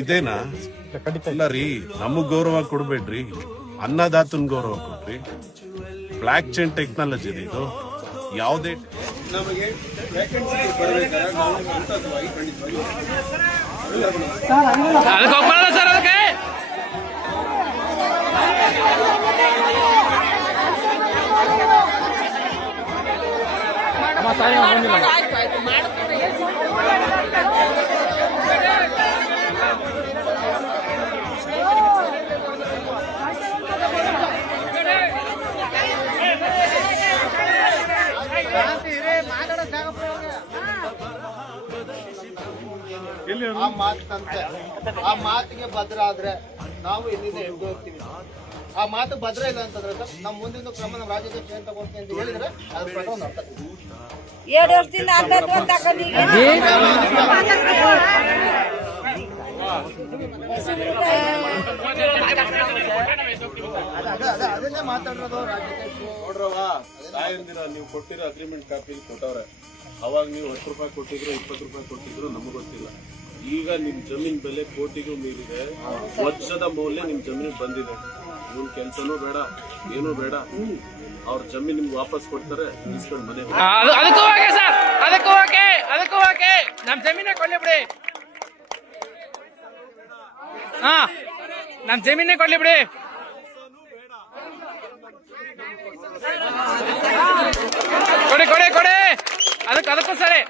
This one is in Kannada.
ಇದೇನಾ? ಇಲ್ಲ ರೀ, ನಮಗ್ ಗೌರವ ಕೊಡ್ಬೇಡ್ರಿ, ಅನ್ನದಾತನ್ ಗೌರವ ಕೊಡ್ರಿ. ಬ್ಲಾಕ್ ಚೈನ್ ಟೆಕ್ನಾಲಜಿ ಇದು. ಯಾವುದೇ ನಮಗೆ ವ್ಯಾಕೆನ್ಸಿ ಬರಬೇಕಾದ್ರೆ ನಾವು ಹಂತವಾಗಿ ಖಂಡಿತವಾಗಿ ಆ ಮಾತಿಗೆ ಭದ್ರ ಆದ್ರೆ ನಾವು ಇಲ್ಲಿಂದ ಎದ್ದು ಹೋಗ್ತೀವಿ. ಆ ಮಾತು ಭದ್ರ ಇಲ್ಲ ಅಂತಂದ್ರೆ ಸರ್ ನಮ್ಮ ಮುಂದಿನ ಕ್ರಮ ನಮ್ಮ ರಾಜ್ಯಾಧ್ಯಕ್ಷ ಏನ್ ತಗೊಳ್ತೀನಿ ಅಂತ ಹೇಳಿದ್ರೆ ಅದ್ರ ಪ್ರಕಾರ ಒಂದು ಅರ್ಥ. 7 ವರ್ಷದಿಂದ ಅದನ್ನೇ ಮಾತಾಡೋದು ರಾಜ್ಯಾಧ್ಯಕ್ಷ. ನೋಡ್ರವ ತಾಯಂದಿರ ನೀವು ಕೊಟ್ಟಿರೋ ಅಗ್ರಿಮೆಂಟ್ ಕಾಪಿ ಕೊಟ್ಟವ್ರೆ. ಅವಾಗ ನೀವು 10 ರೂಪಾಯಿ ಕೊಟ್ಟಿದ್ರು 20 ರೂಪಾಯಿ ಕೊಟ್ಟಿದ್ರು ನಮಗ್ ಗೊತ್ತಿಲ್ಲ. ಈಗ ನಿಮ್ ಜಮೀನ್ ಬೆಲೆ ಕೋಟಿಗೂ ಮೀರಿದೆ. ವರ್ಷದ ಮೌಲ್ಯ ನಿಮ್ ಜಮೀನಿಗೆ ಬಂದಿದೆ. ಇವ್ನ ಕೆಲ್ಸನೂ ಬೇಡ, ಏನೂ ಬೇಡ. ಅವ್ರ ಜಮೀನ್ ನಿಮ್ಗೆ ವಾಪಸ್ ಕೊಡ್ತಾರೆ, ಇಸ್ಕೊಂಡ್ ಮನೆ. ಅದಕ್ಕೂ ಓಕೆ ನಮ್ ಜಮೀನೇ ಕೊಡ್ಲಿ ಬಿಡಿ. ನಮ್ ಜಮೀನೇ ಕೊಡ್ಲಿ ಬಿಡಿ. ಕೊಡಿ ಅದಕ್ಕೂ ಸರಿ.